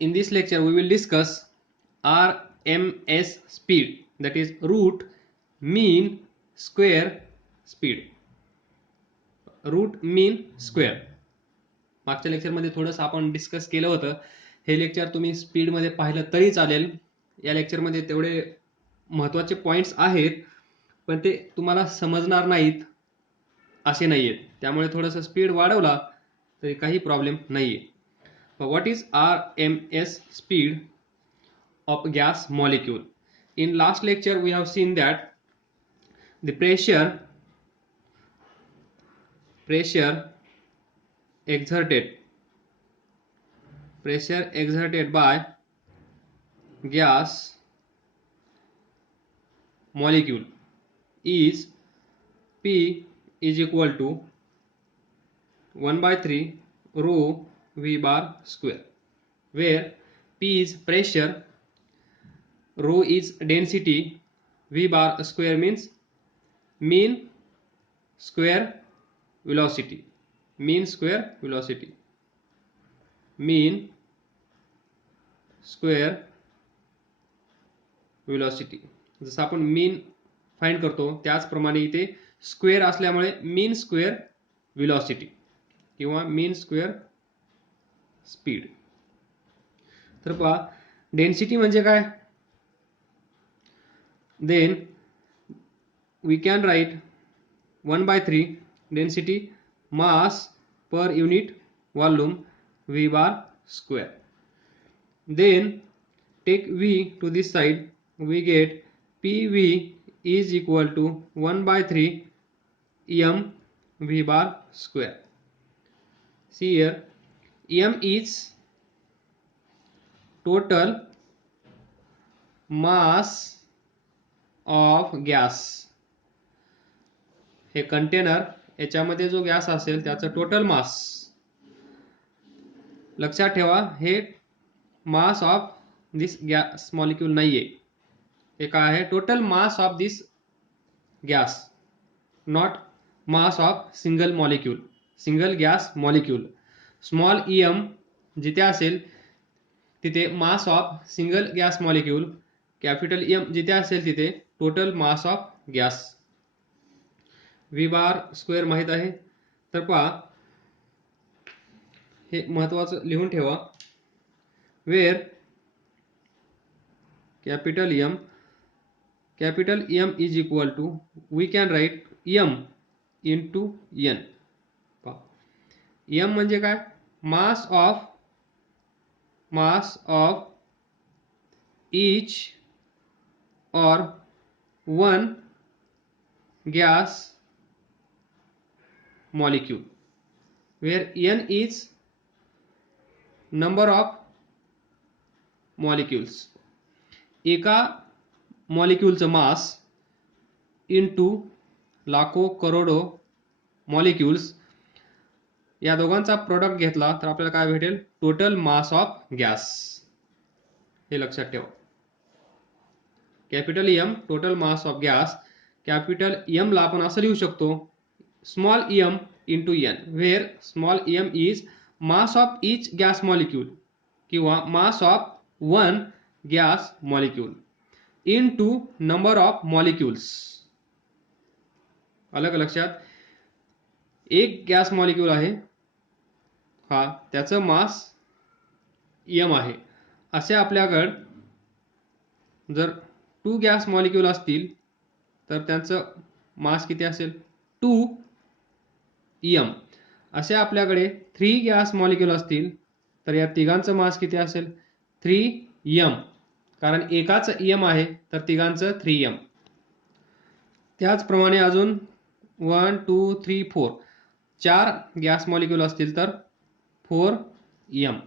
In this lecture we will discuss RMS speed, that is root mean square speed. Root mean square मागच्या लेक्चरमध्ये थोडंसं आपण discuss केलं होतं. हे लेक्चर तुम्ही स्पीडमध्ये पाहिलं तरी चालेल. या लेक्चरमध्ये तेवढे महत्त्वाचे पॉईंट्स आहेत पण ते तुम्हाला समजणार नाहीत असे नाही आहेत. त्यामुळे थोडंसं स्पीड वाढवला तरी काही प्रॉब्लेम नाही आहे. What is RMS speed of gas molecule? In last lecture we have seen that the pressure exerted by gas molecule is P is equal to 1/3 rho V bar square, where P is pressure, rho is density, V bar square means mean square velocity. mean square velocity. जसं आपण मीन find करतो त्याचप्रमाणे इथे square असल्यामुळे मीन square velocity किंवा मीन square speed. तर पहा density म्हणजे काय. Then we can write 1/3 density mass per unit volume V bar square. Then take V to this side, we get PV is equal to 1/3 m V bar square. See here, m is total mass of gas. हे container याच्यामध्ये जो gas असेल त्याचं total mass. लक्षात ठेवा हे mass of this gas molecule नाहीये. हे काय आहे, total mass of this gas, not mass of single molecule, single gas molecule. Small em जिथे असेल तिथे mass of single gas molecule, capital M जिथे असेल तिथे total mass of gas. V bar square माहित आहे. तर पहा हे महत्त्वाचं लिहून ठेवा. Where capital M is equal to, we can write M into N. M म्हणजे काय, mass of each or one gas molecule, where N is number of molecules. एका मॉलिक्यूलचं मास इंटू लाखो करोडो मॉलिक्यूल्स, या दोघांचा प्रोडक्ट घेतला तर आपल्याला काय भेटेल, टोटल मास ऑफ गॅस. हे लक्षात ठेवा. Capital M total mass of gas. Capital M ला आपण असं लिहू शकतो, small m into N, where small m is mass of each gas molecule किंवा mass of one gas molecule into number of molecules. अलग लक्षात, एक गॅस मॉलिक्यूल आहे हा, त्याचं मास m आहे. असे आपल्याकडे जर 2 गॅस मॉलिक्यूल असतील तर त्यांचं मास किती असेल, 2m. असे आपल्याकडे 3 गॅस मॉलिक्यूल असतील तर या तिघांचं मास किती असेल, 3m. कारण एकाच m आहे तर तिघांचं 3m. त्याचप्रमाणे अजून 1 2 3 4 4 गॅस मॉलिक्यूल असतील तर 4m.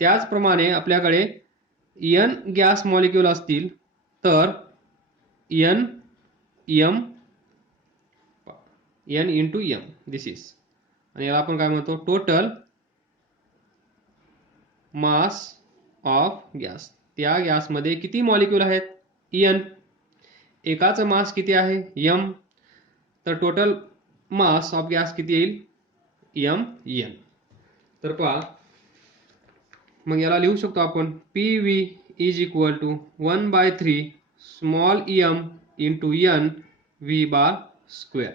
त्याचप्रमाणे आपल्याकडे n गॅस मॉलिक्यूल असतील तर n into m this is. आणि याला आपण काय म्हणतो, टोटल मास ऑफ गॅस. त्या गॅसमध्ये किती मॉलिक्यूल आहेत, n. एकाचं मास किती आहे, m. तर टोटल मास ऑफ गॅस किती येईल, mn. तर पहा मग याला लिहू शकतो आपण PV is equal to 1/3 small m into n v bar square.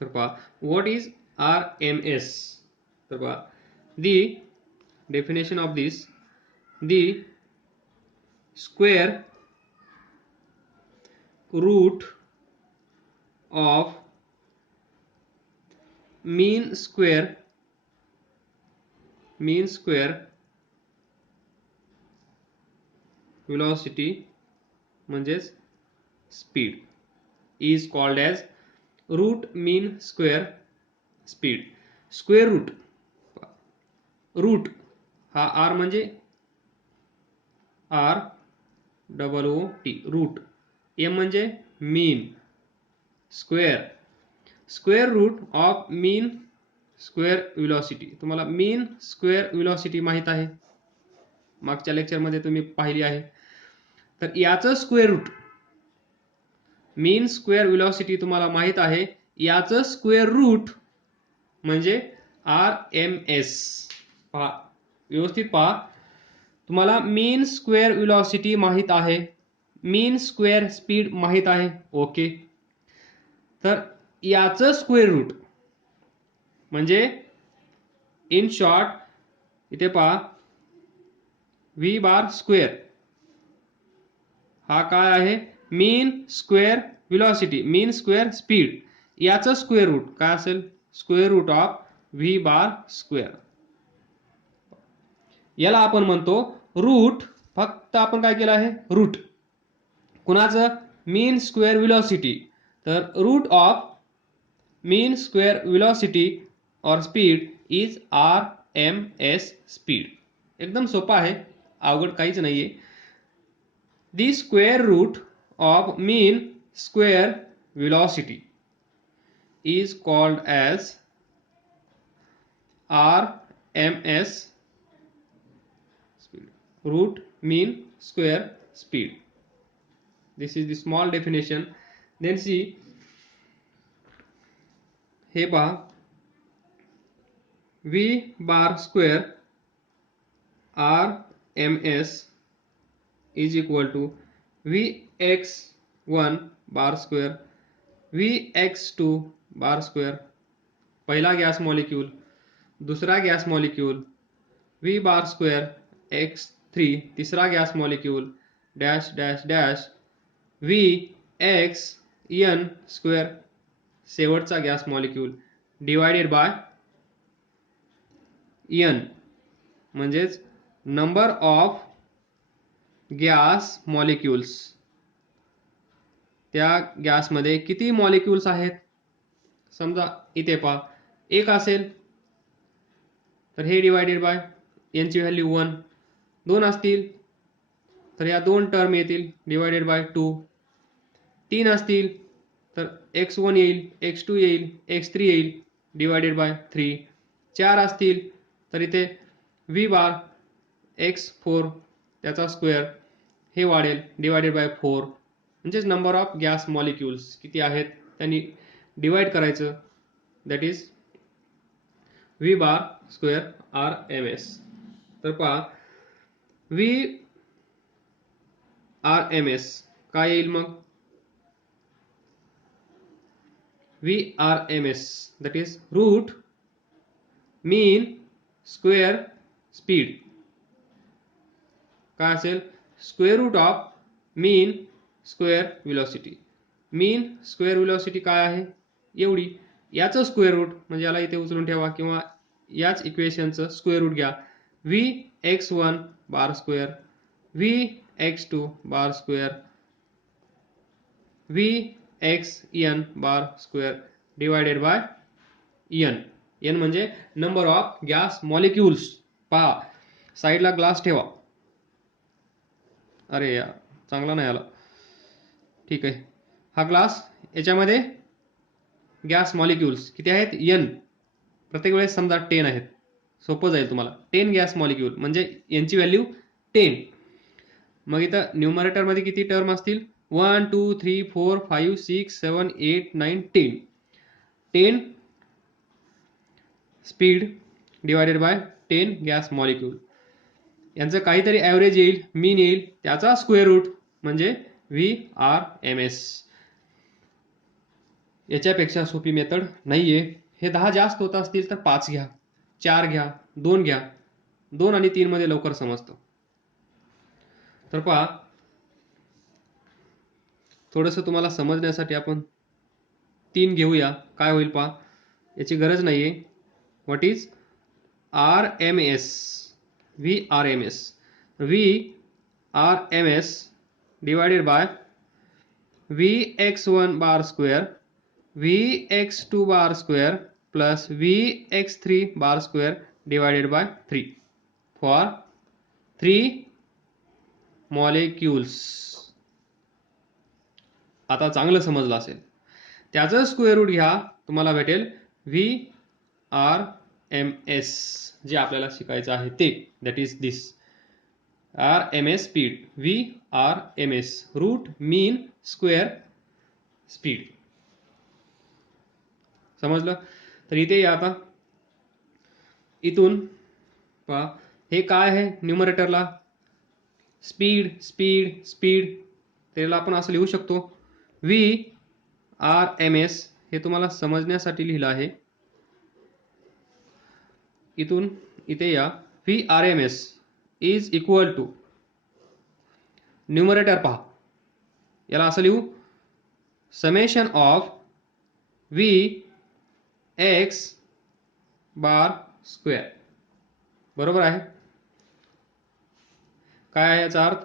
तर पहा व्हॉट इज RMS. तर पहा the definition of this, the square root of mean square velocity म्हणजेच speed is called as root mean square speed. Square root, root हा R म्हणजे ROOT root, M म्हणजे mean, square root of mean square velocity. तुम्हाला mean square velocity माहित आहे, मागच्या लेक्चरमध्ये तुम्ही पाहिली आहे. तर याचं square route, mean square velocity तुम्हाला माहित आहे, याचं स्क्वेअर रूट म्हणजे RMS. पहा व्यवस्थित पहा, तुम्हाला मीन स्क्वेअर व्हेलॉसिटी माहित आहे, मीन स्क्वेअर स्पीड माहित आहे, ओके. तर याचं स्क्वेअर रूट म्हणजे इन शॉर्ट इथे पहा v बार स्क्वेअर हा काय आहे, mean square velocity, mean square speed, याचं स्क्वेअर रूट काय असेल, square root of v bar square. याला आपण म्हणतो रूट. फक्त आपण काय केलं आहे, रूट कुणाचं, मीन स्क्वेअर व्हेलॉसिटी. तर root of mean square velocity or speed is RMS speed. एकदम सोपा आहे, अवघड काहीच नाहीये. The square root of mean square velocity is called as RMS speed, root mean square speed. This is the small definition. Then see, हे पहा v bar square RMS is equal to Vx1 bar square Vx2 bar square. पहिला gas molecule, दूसरा gas molecule v bar square x3, तीसरा gas molecule dash dash dash Vxn square, शेवटचा gas molecule divided by n म्हणजेच number of gas molecules. त्या गॅसमध्ये किती molecules आहेत, समजा इथे पहा एक असेल तर हे डिवायडेड बाय यांची व्हॅल्यू 1, 2 असतील तर या 2 टर्म येतील डिवायडेड बाय 2, 3 असतील तर x1 येईल, x2 येईल, x3 येईल डिवायडेड बाय 3, 4 असतील तर इथे v बार x4 त्याचा स्क्वेअर हे वाढेल डिवायडेड बाय 4. म्हणजेच नंबर ऑफ गॅस मॉलिक्यूल्स किती आहेत त्यांनी डिवाइड करायचं, that is v bar square RMS. तर पहा VRMS काय येईल मग, VRMS that is root mean square speed. काय असेल, square root of mean square velocity. Mean square velocity काय आहे एवढी, याचं स्क्वेअर रूट म्हणजे याला इथे उचलून ठेवा किंवा याच इक्वेशनचं स्क्वेअर रूट घ्या. Vx1 bar square Vx2 bar square Vxn bar square divided by n. n म्हणजे नंबर ऑफ गॅस मॉलिक्यूल्स. पहा साईडला ग्लास ठेवा, अरे यार चांगला नाही आला, ठीक आहे. हा ग्लास, याच्यामध्ये गॅस मॉलिक्यूल्स किती आहेत, n. प्रत्येक वेळेस समजा 10 आहेत, सोपं जाईल तुम्हाला. 10 गॅस मॉलिक्यूल म्हणजे यांची व्हॅल्यू 10. मग इथं न्यूमरेटर मध्ये किती टर्म असतील, 1 2 3 4 5 6 7 8 9 10. 10 speed divided by 10 gas molecule. यांचं काहीतरी ॲव्हरेज येईल, मीन येईल, त्याचा स्क्वेअर रूट म्हणजे VRMS. याच्यापेक्षा सोपी मेथड नाहीये. हे 10 जास्त होत असतील तर 5 घ्या, 4 घ्या, 2 घ्या. 2 आणि 3 मध्ये लवकर समजतं. तर पहा, थोडंसं तुम्हाला समजण्यासाठी आपण 3 घेऊया. काय होईल पहा, याची गरज नाहीये. What is RMS? VRMS. VRMS divided by Vx1 bar square, Vx2 bar square plus Vx3 bar square divided by 3 for 3 molecules. आता चांगलं समजलं असेल. त्याचं स्क्वेअर रूट घ्या, तुम्हाला भेटेल VRMS, जे आपल्याला शिकायचं आहे ते. That is this RMS speed. VRMS root mean square speed. समजलं? तर इथे या आता. इथून पहा, हे काय आहे न्यूमरेटरला? Speed speed speed. त्याला आपण असं लिहू शकतो VRMS. हे तुम्हाला समजण्यासाठी लिहिलं आहे. इथून इथे या. VRMS is equal to, numerator पहा, याला असं लिहू, summation of Vx bar square. बरोबर आहे? काय आहे याचा अर्थ?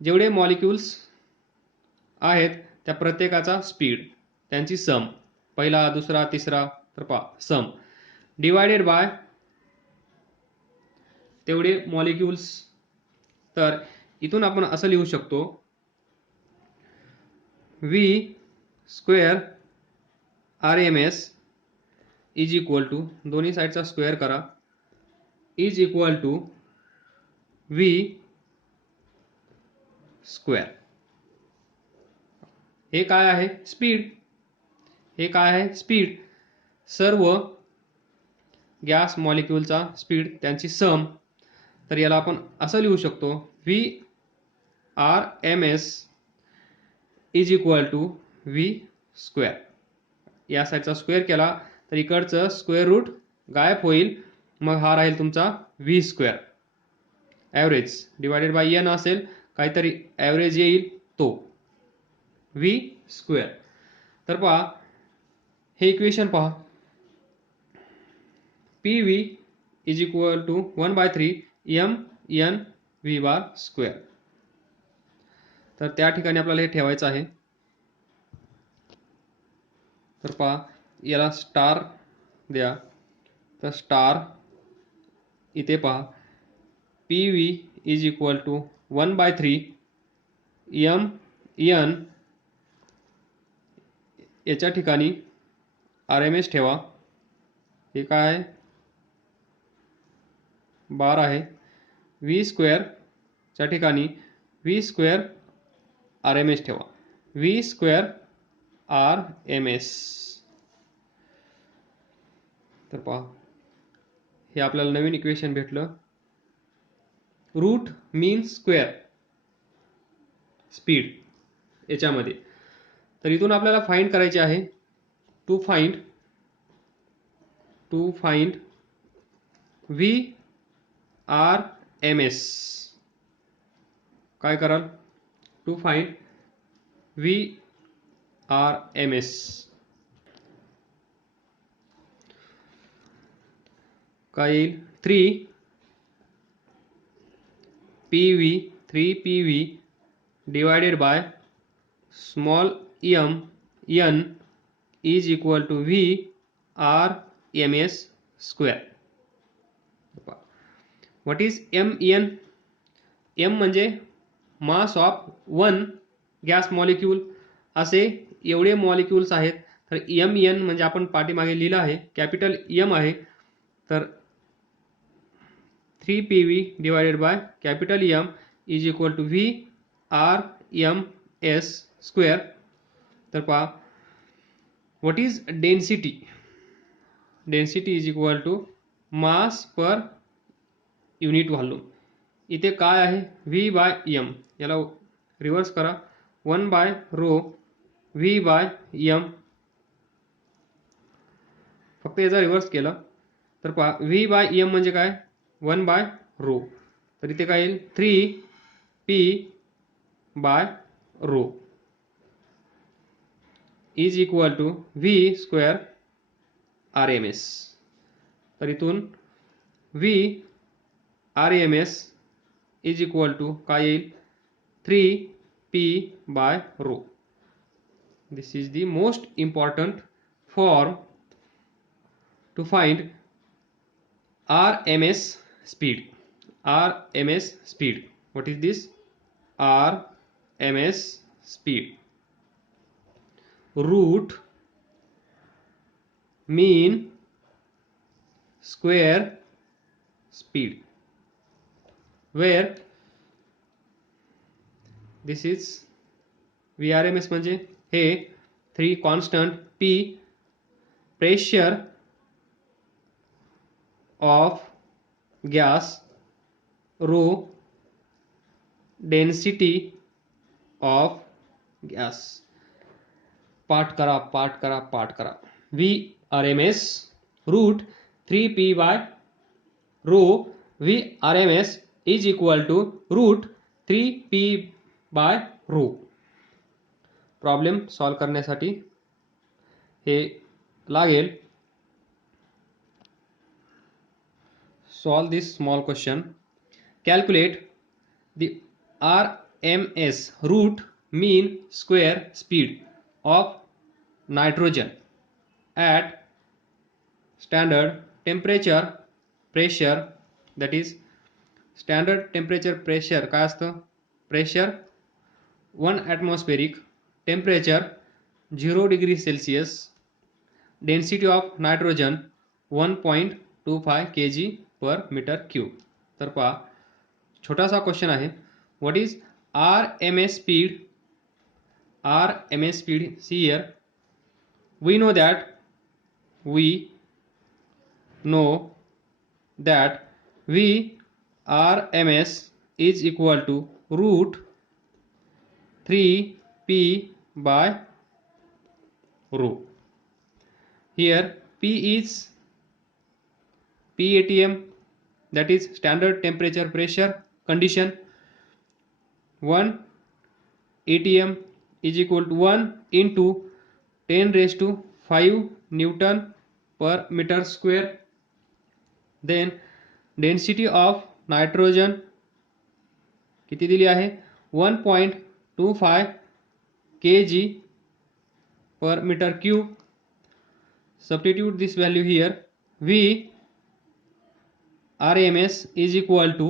जेवढे मॉलिक्युल्स आहेत त्या प्रत्येकाचा स्पीड, त्यांची सम, पहिला दुसरा तिसरा, तर पहा सम डिवायडेड बाय तेवढे मॉलिक्युल्स. तर इथून आपण असं लिहू शकतो, V square RMS is equal to, दोन्ही साईडचा स्क्वेअर करा, is equal to V square. हे काय आहे? स्पीड. हे काय आहे? स्पीड. सर्व गॅस मॉलिक्यूलचा स्पीड, त्यांची सम. तर याला आपण असं लिहू शकतो, VRMS is equal to V square. या साईडचा स्क्वेअर केला तर इकडचं स्क्वेअर रूट गायब होईल. मग हा राहील तुमचा V square. Average divided by N असेल, काहीतरी ॲव्हरेज येईल तो V स्क्वेअर. तर पहा, हे इक्वेशन पहा, PV is equal to 1/3 MNV bar square. तर त्या ठिकाणी आपल्याला हे ठेवायचं आहे. तर पहा, याला स्टार द्या. तर स्टार इथे पहा, PV is equal to 1/3 MN. याच्या ठिकाणी RMS ठेवा. हे काय आहे? बार आहे. V स्क्वेअरच्या ठिकाणी V स्क्वेअर RMS ठेवा. V square RMS. तर पहा, हे आपल्याला नवीन इक्वेशन भेटलं. रूट मीन स्क्वेअर स्पीड याच्यामध्ये. तर इथून आपल्याला फाइंड करायचे आहे. To find VRMS. काय कराल? To find VRMS. काय येईल? 3PV divided by small n is equal to VRMS square. What is MN? M म्हणजे मास ऑफ वन गॅस मॉलिक्यूल. असे एवढे मॉलिक्यूल्स आहेत. तर MN म्हणजे आपण पाठीमागे लिहिलं आहे, कॅपिटल M आहे. तर 3PV divided by capital M is equal to VRMS square. तर पहा, what is density? Density is equal to mass per unit volume. इथे काय आहे व्ही बाय एम, याला रिव्हर्स करा 1 by rho V by M. फक्त याचा रिव्हर्स केला तर पहा व्ही बाय एम म्हणजे काय 1 बाय रो, तर इथे काय येईल 3 P by rho is equal to V square R M S. तर इथून V R M S is equal to काय येईल 3 P by rho. This is the most important form to find RMS speed. RMS speed. What is this? RMS speed. Root mean square speed. Where this is VRMS म्हणजे हे 3 constant P pressure of gas, rho density of gas. पाठ करा. VRMS root 3p by rho VRMS is equal to root 3p by rho. Problem solve करण्यासाठी हे लागेल. Solve this small question. Calculate the RMS root mean square speed of nitrogen at standard temperature pressure. That is standard temperature pressure काय असतं pressure 1 atmospheric, temperature 0 degree Celsius, density of nitrogen 1.25 kg per meter cube. तर पहा छोटासा question आहे. What is RMS speed? RMS speed, see here, we know that VRMS is equal to root 3p by rho. Here P is PATM, that is standard temperature pressure condition. 1 ATM is equal to 1 into 10 raised to 5 Newton per meter square. Then density of nitrogen किती दिली आहे 1.25 kg per meter cube. Substitute this value here. V RMS is equal to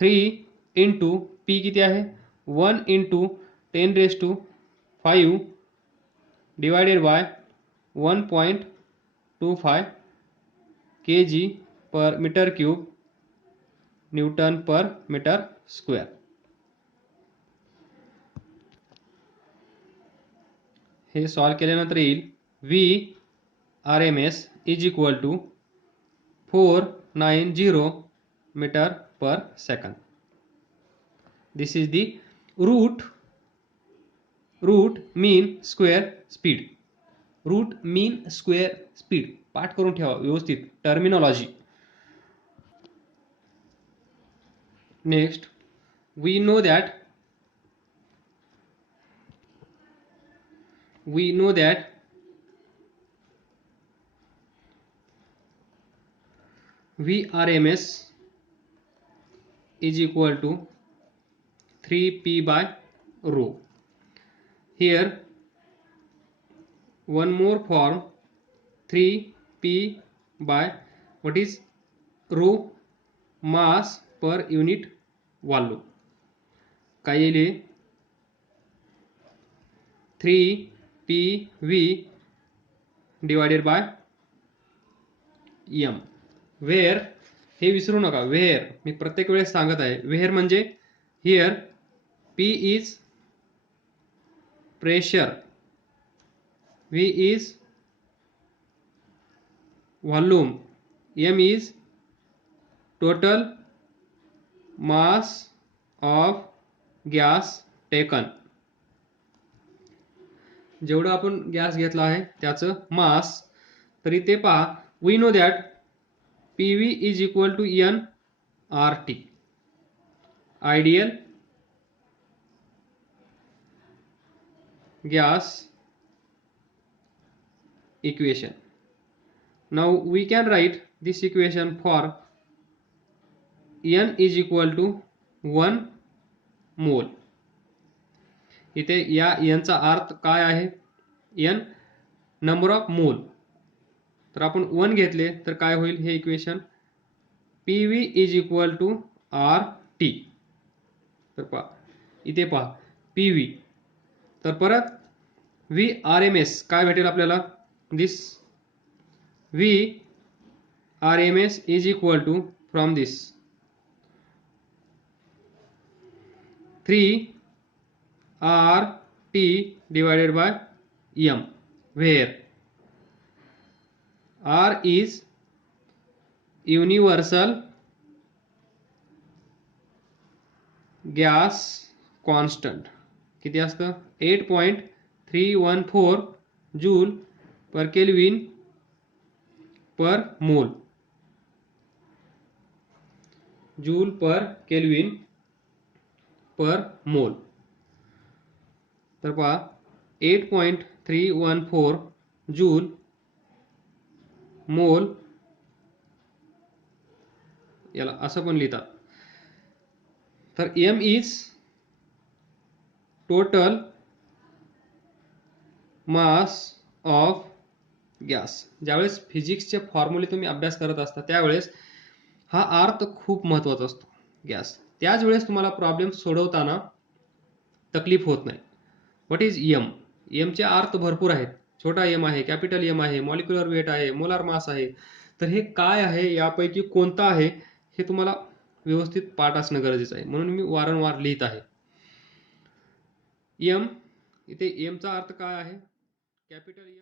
3 into P किती आहे 1 into 10 raised to 5 divided by 1.25 kg per meter cube Newton per meter square. हे solve केल्यानंतर येईल V RMS is equal to 490 meter per second. This is the root mean square speed. Root mean square speed पाठ करून ठेवा व्यवस्थित terminology. Next we know that VRMS is equal to 3p by rho. Here one more form 3p by what is rho mass per unit volume. काय येईल 3pv divided by m. Wear हे विसरू नका. Wear मी प्रत्येक वेळेस सांगत आहे. Wear म्हणजे here P is pressure, V is volume. M is total mass of gas taken. जेवढं आपण गॅस घेतला आहे त्याचं मास. तर इथे पहा, we know that PV is equal to NRT, ideal gas equation. Now we can write this equation for N is equal to 1 mole. इथे या N चा अर्थ काय आहे? N number of mole. तर आपण 1 घेतले तर काय होईल हे equation? PV is equal to RT. तर पहा इथे पहा PV. तर परत VRMS काय भेटेल आपल्याला? This VRMS is equal to from this 3RT divided by M, where R is universal gas constant. किती असतं? 8.314 जूल पर केल्विन पर मोल. जूल पर केल्विन पर मोल. तर पहा 8.314 जूल मोल, याला असं पण लिहितात. तर M is total mass of gas. ज्यावेळेस फिजिक्सचे फॉर्म्युले तुम्ही अभ्यास करत असता त्यावेळेस हा अर्थ खूप महत्त्वाचा असतो गॅस. त्याच वेळेस तुम्हाला प्रॉब्लेम सोडवताना तकलीफ होत नाही. What is M? M चे अर्थ भरपूर आहेत. छोटा M आहे, कॅपिटल M आहे, मॉलिक्युलर वेट आहे, मोलार मास आहे. तर हे काय आहे, यापैकी कोणता आहे हे तुम्हाला व्यवस्थित पाठ असणं गरजेचं आहे. म्हणून मी वारंवार लिहित आहे. M, इथे M चा अर्थ काय आहे? Capital M.